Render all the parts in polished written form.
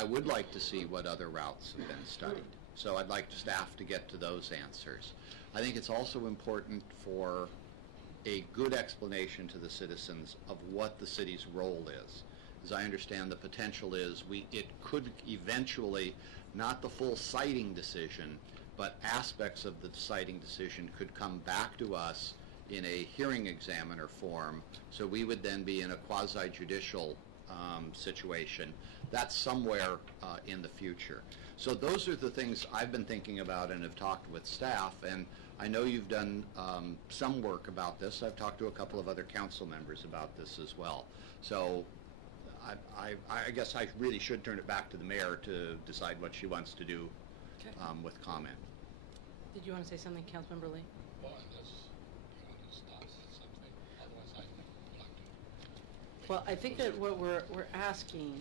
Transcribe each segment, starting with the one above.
I would like to see what other routes have been studied. So I'd like staff to get to those answers. I think it's also important for a good explanation to the citizens of what the city's role is. As I understand, the potential is it could eventually, not the full siting decision, but aspects of the siting decision could come back to us in a hearing examiner form, so we would then be in a quasi-judicial situation. That's somewhere in the future. So those are the things I've been thinking about and have talked with staff, and I know you've done some work about this. I've talked to a couple of other council members about this as well. So I guess I really should turn it back to the mayor to decide what she wants to do with comment. Did you want to say something, Councilmember Lee? Well, unless you want to start something, otherwise I would like to. Well, I think that what we're asking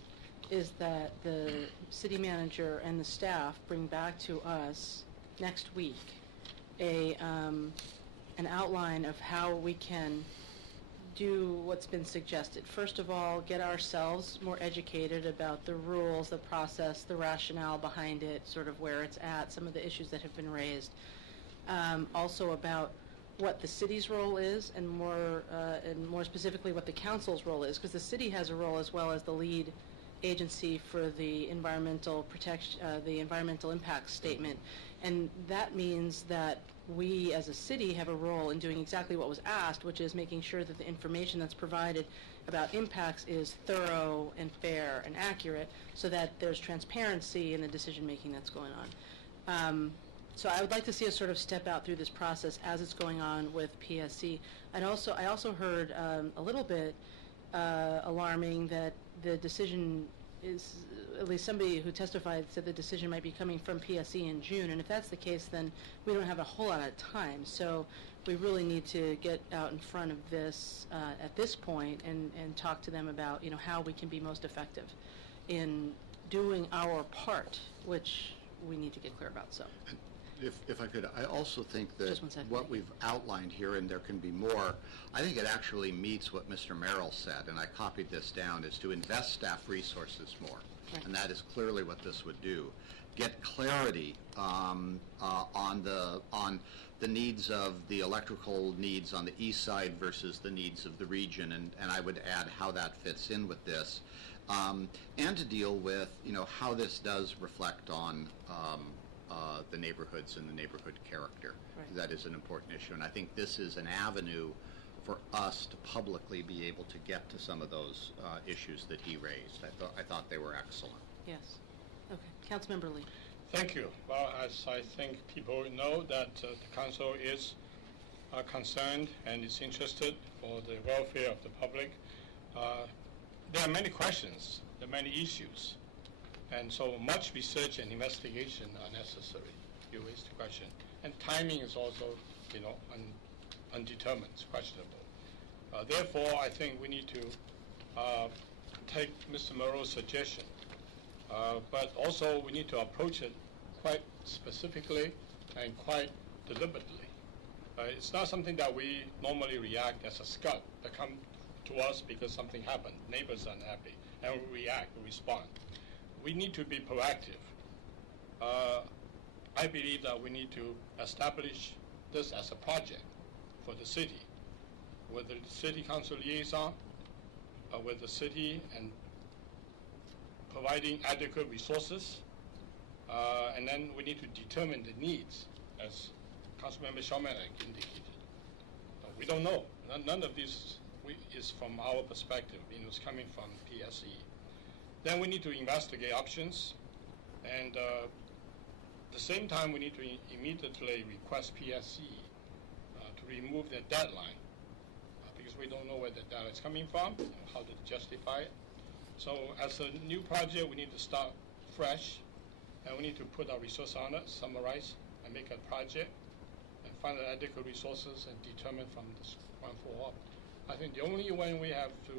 is that the city manager and the staff bring back to us next week an outline of how we can do what's been suggested. First of all, get ourselves more educated about the rules, the process, the rationale behind it, sort of where it's at, some of the issues that have been raised. Also about what the city's role is, and more specifically what the council's role is, because the city has a role as well as the lead agency for the environmental protection, the environmental impact statement, and that means that we as a city have a role in doing exactly what was asked, which is making sure that the information that's provided about impacts is thorough and fair and accurate, so that there's transparency in the decision making that's going on. So I would like to see us sort of step out through this process as it's going on with PSE. And I also heard a little bit alarming that the decision is, at least somebody who testified said the decision might be coming from PSE in June, and if that's the case, then we don't have a whole lot of time. So we really need to get out in front of this at this point and talk to them about, you know, how we can be most effective in doing our part, which we need to get clear about. So. If I could, I also think that what we've outlined here, and there can be more, I think it actually meets what Mr. Merrill said, and I copied this down, is to invest staff resources more. Right. And that is clearly what this would do. Get clarity on the needs of the electrical needs on the east side versus the needs of the region, and I would add how that fits in with this, and to deal with, you know, how this does reflect on the neighborhoods and the neighborhood character. Right. That is an important issue, and I think this is an avenue for us to publicly be able to get to some of those issues that he raised. I thought they were excellent. Yes. Okay. Councilmember Lee. Thank you. Well, as I think people know that the council is concerned and is interested for the welfare of the public. There are many questions, there are many issues, and so much research and investigation are necessary. You raised the question. And timing is also, you know, undetermined, it's questionable. Therefore, I think we need to take Mr. Murrow's suggestion, but also we need to approach it quite specifically and quite deliberately. It's not something that we normally react as a scud that come to us because something happened, neighbors are unhappy, and we react, we respond. We need to be proactive. I believe that we need to establish this as a project for the city, with the city council liaison, with the city, and providing adequate resources, and then we need to determine the needs, as Councilmember Shawmaniak indicated. We don't know. None of this is from our perspective. You know, it's coming from PSE. Then we need to investigate options, and at the same time, we need to immediately request PSE to remove the deadline, because we don't know where the data is coming from, and how to justify it. So as a new project, we need to start fresh, and we need to put our resources on it, summarize, and make a project, and find adequate resources and determine from this one for all. I think the only when we have to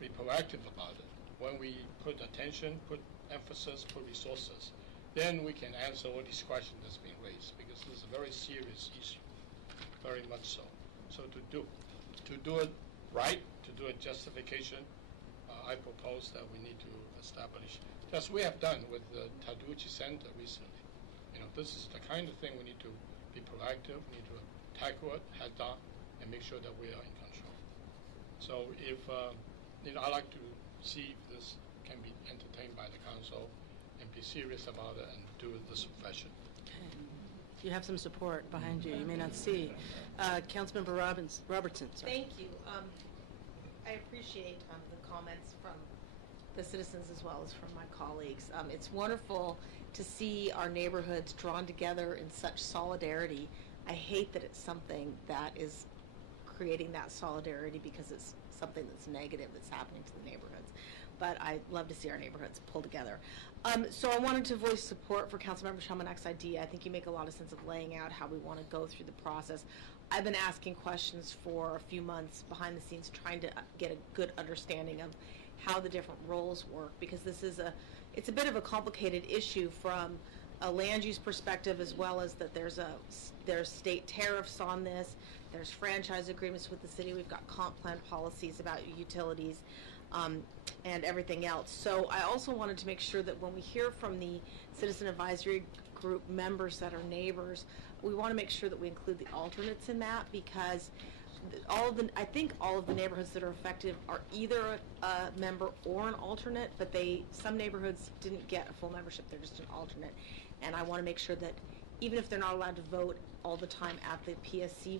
be proactive about it, when we put attention, put emphasis, put resources, then we can answer all these questions that's been raised, because this is a very serious issue, very much so. So to do it right, to do a justification, I propose that we need to establish as we have done with the Taduchi Center recently. This is the kind of thing we need to be proactive, we need to tackle it head on, and make sure that we are in control. So if, I'd like to see if this can be entertained by the council and be serious about it and do it this fashion. You have some support behind you. You may not see. Councilmember Robertson. Sorry. Thank you. I appreciate the comments from the citizens as well as from my colleagues. It's wonderful to see our neighborhoods drawn together in such solidarity. I hate that it's something that is creating that solidarity because it's something that's negative that's happening to the neighborhoods. But I love to see our neighborhoods pull together. So I wanted to voice support for Councilmember Shulman's idea. I think you make a lot of sense of laying out how we want to go through the process. I've been asking questions for a few months behind the scenes, trying to get a good understanding of how the different roles work, because it's a bit of a complicated issue from a land use perspective, as well as that there's state tariffs on this, there's franchise agreements with the city, we've got comp plan policies about utilities, and everything else. So I also wanted to make sure that when we hear from the citizen advisory group members that are neighbors, we want to make sure that we include the alternates in that, because I think all of the neighborhoods that are affected are either a member or an alternate, but some neighborhoods didn't get a full membership, they're just an alternate. And I want to make sure that even if they're not allowed to vote all the time at the PSE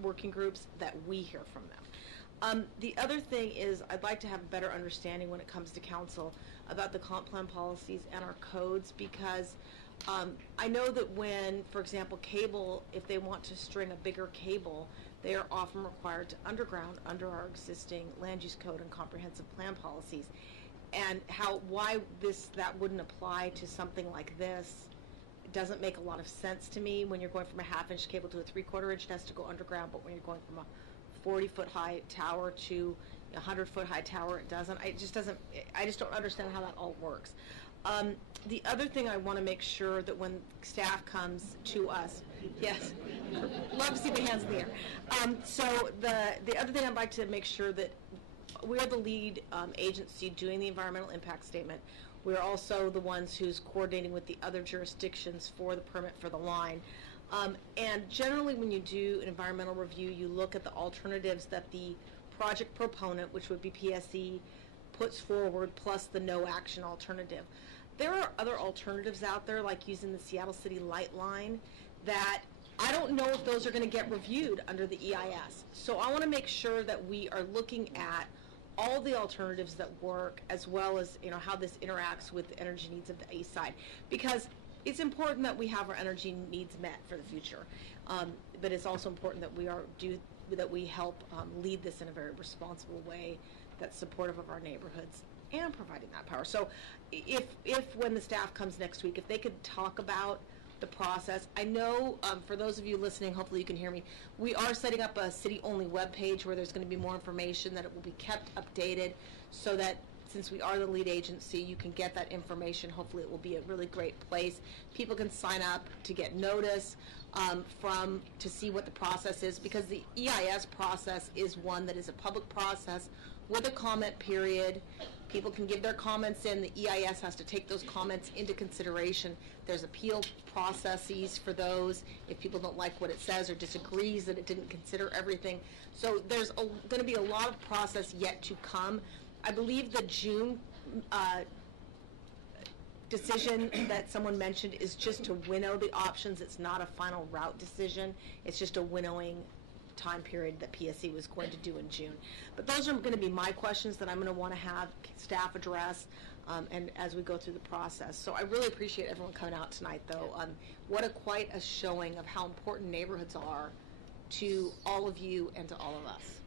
working groups, that we hear from them. The other thing is I'd like to have a better understanding when it comes to council about the comp plan policies and our codes, because I know that when, for example, cable, if they want to string a bigger cable, they are often required to underground under our existing land use code and comprehensive plan policies. And why that wouldn't apply to something like this doesn't make a lot of sense to me. When you're going from a 1/2-inch cable to a 3/4 inch, it has to go underground, but when you're going from a 40-foot high tower to a 100-foot high tower, it doesn't. I just don't understand how that all works. The other thing I want to make sure that when staff comes to us, yes, love to see my hands in the air. So the other thing I'd like to make sure that we are the lead agency doing the environmental impact statement. We're also the ones who's coordinating with the other jurisdictions for the permit for the line. And generally when you do an environmental review, you look at the alternatives that the project proponent, which would be PSE, puts forward, plus the no action alternative. There are other alternatives out there, like using the Seattle City Light Line, that I don't know if those are going to get reviewed under the EIS. So I want to make sure that we are looking at all the alternatives that work, as well as how this interacts with the energy needs of the east side, because it's important that we have our energy needs met for the future. But it's also important that we help lead this in a very responsible way that's supportive of our neighborhoods and providing that power. So if when the staff comes next week, if they could talk about the process. I know for those of you listening, hopefully you can hear me, we are setting up a city-only webpage where there's going to be more information, that it will be kept updated, so that since we are the lead agency, you can get that information. Hopefully it will be a really great place. People can sign up to get notice to see what the process is, because the EIS process is one that is a public process with a comment period. People can give their comments in. The EIS has to take those comments into consideration. There's appeal processes for those if people don't like what it says or disagrees that it didn't consider everything. So there's going to be a lot of process yet to come. I believe the June decision that someone mentioned is just to winnow the options. It's not a final route decision. It's just a winnowing time period that PSE was going to do in June. But those are going to be my questions that I'm going to want to have staff address and as we go through the process. So I really appreciate everyone coming out tonight, though. What quite a showing of how important neighborhoods are to all of you and to all of us.